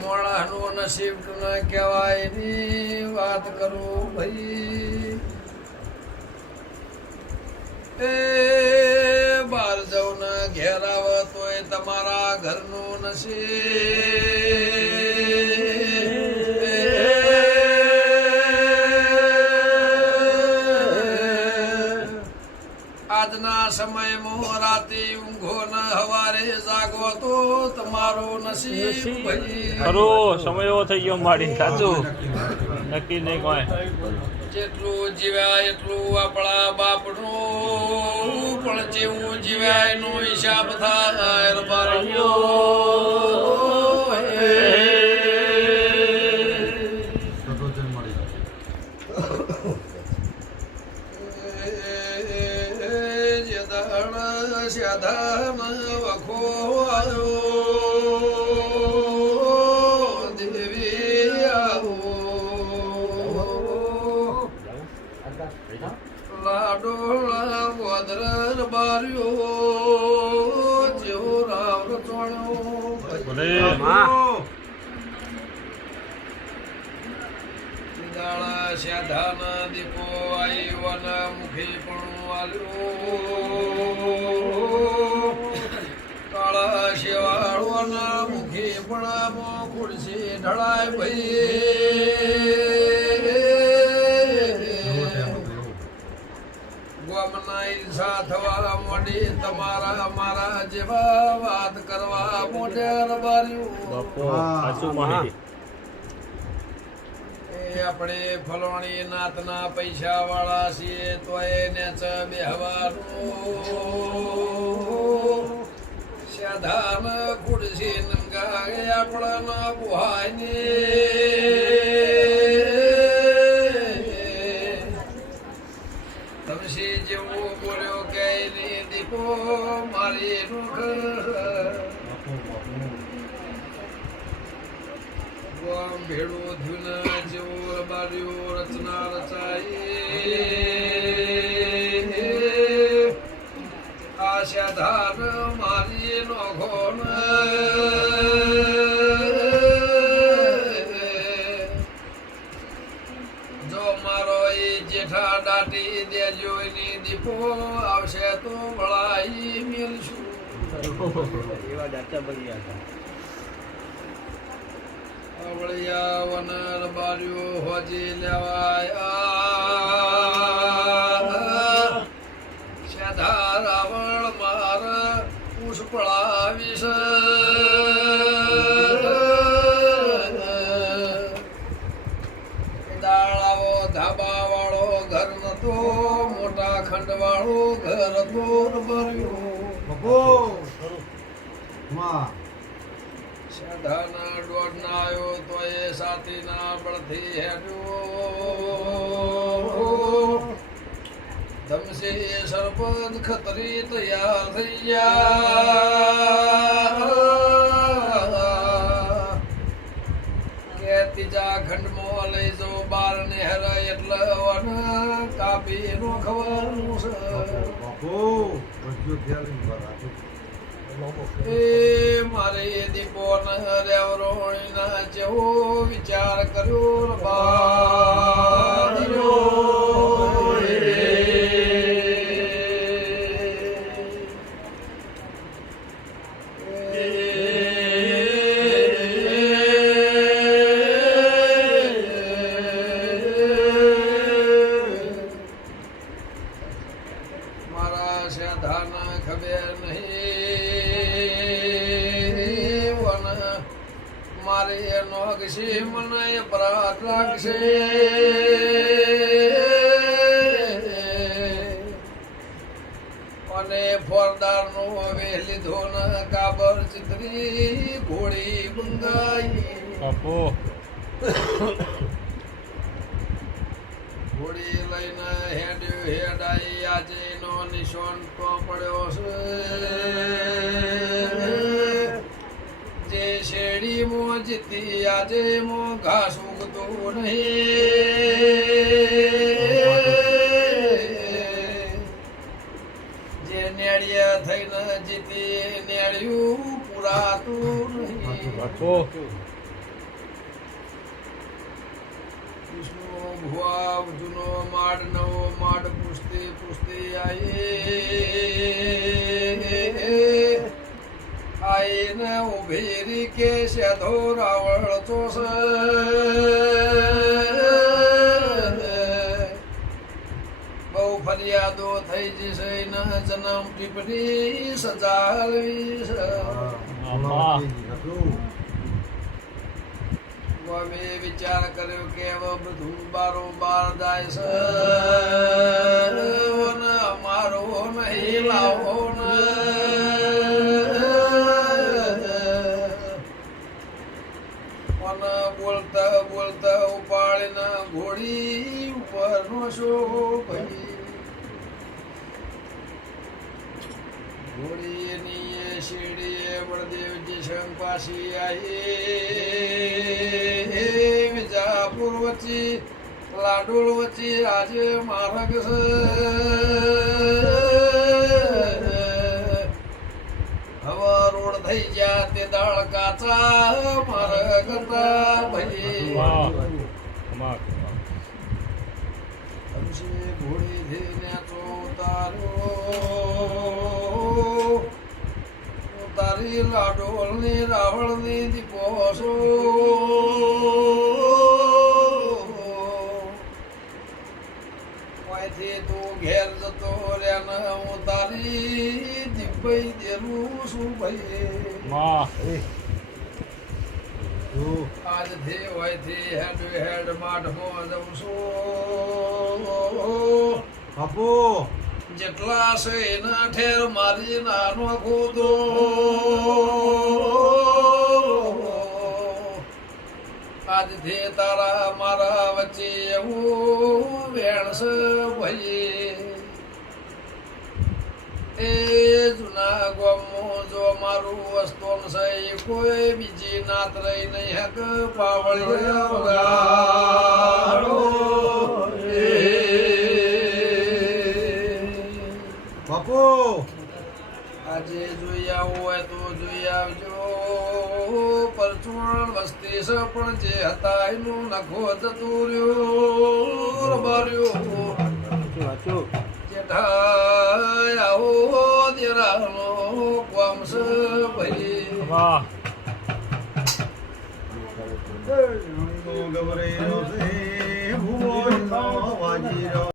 મોળાનું નસીબ ન કહેવાય ની વાત કરું ભાઈ. એ બાર જવું ને ઘેર આવે તોય તમારા ઘરનું નસીબ. આજના સમયમાં રાતે ઊંઘો ને હવારે જાગો તો તમારું નસીબ ભાઈ. ખરો સમય એવો થઈ ગયો મારી સાચું નક્કી નહીં કોઈ. જેટલું જીવ્યા એટલું આપણા બાપનું પણ જેવું જીવ્યા એનો હિસાબ થાય બારણ્યો. જે દાણ સાધામ વખો આવ્યો દેવી આવો લાડોળા વદરન બાર્યો જેવો રામ રચવાણો. દાળા સાધાના દીપો આવ્યો મુખી પણ આલ્યો. કાળા શેવાળોના મુખી પણ ખુરશી ઢળાય ભાઈ. ગોમના ઈર્ષા થવા મોડી તમારા મારા જેવા વાત કરવા મોઢે બાર્યું. આપણે ફલોણી નાતના પૈસા વાળા છીએ તો એને બેહવાનું સાધાન ખુરશી નંગાએ આપણા બુહાય ને તમસી જેવું બોલ્યો કે દીપો મારી ભેડું ધ્યુન જેવો બાર્યો રચના રચાઈ. આશા ધાર મારી નોખો જો મારો એ જેઠા દાટી દેજો એની દીપો આવશે તો વળાઈ મેલશું. એવા દાચા બની વળિયા વનર બાર્યો હોજી લેવાય સાધા રાવણ માર પુષ્પળાવીશ. દાળાવો ધાબા વાળો ઘર નતો મોટા ખંડ વાળો ઘર હતો ભર્યું. સાધાના દોડ ના આવ્યો તો એ સાતીના બળથી હેડ્યો. ધમસી સરપંચ ખતરી તૈયાર થઈ ગયા કે ત્રીજા ખંડમાં લઈ જાઓ બાર નેહર એટલે વન કાપી નોખવાનું છે. એ મારે દીપો રેવરોણી ના જેવો વિચાર કર્યો બાર્યો. મારા સાધાના ખબર નહીં મારે નોગશી મને અપરાધ લાગશે. અને ફોરદાર નો હવે લીધો ને કાબર ચિત્રી ઘોડી બંગાઈ. ઘોડી લઈને હેડ્યું હેડાઈ આજે નો નિશાન તો પડ્યો છે. જે શેડી મો જીતી આજે મો ઘાસ ઉગતો નહીં. જે નેડિયા થઈને જીતી નેડિયું પુરાતું નહીં. બાપુ વિષ્ણુ ભુવા જૂનો માડ નવો માડ પૂછતી પૂછતી આઈને ઉભી રી કે સેધો રાવળ ચોસ બહુ ફરિયાદો થઈ જશે ને જન્મ ટીપડી સજાવી અમે વિચાર કર્યો કે હવે બધું બારોબાર જાય છે ને અમારો નહીં લાવો ને બોલતા બોલતા ઉપાડીને ઘોડી ઉપર નો શો ભાઈ ઘોડીની શેરડીએ બળદેવજી શંપાસી આવી વિજાપુર વચ્ચે લાડોળ વચ્ચે આજે માર્ગ છે હવે રોડ થઈ ગયા તે દાળ કાચા માર્ગ હતા ભાઈ ઘોડી થઈને ચોતાર્યો તારી લાડોળની રાવળની દીપો છો અહીંથી તું ઘેર જતો રે ને હું તારી દીપઈ દેલું છું ભાઈ આજથી અહીંથી હેડ હેડ માઠમાં જઉં છું બાપુ જેટલા છે એના ઠેર મારી નાનો ખોદો આજથી તારા મારા વચ્ચે એવું વેણશે ભાઈ એ જૂના ગમો જો મારું વસ્તુ છે એ કોઈ બીજી નાત રહી નહીં હક પાવળિયા વગાડો બાપુ આજે જોઈ આવું હોય તો જોઈ આવજો પરચુણ વસ્તી છે પણ જે હતા એનું નખો જતું રહ્યો બાર્યો જેઠાય આવો દેરાનો કોમ છે ભાઈ ગવરેલો છે ભૂવો વાજી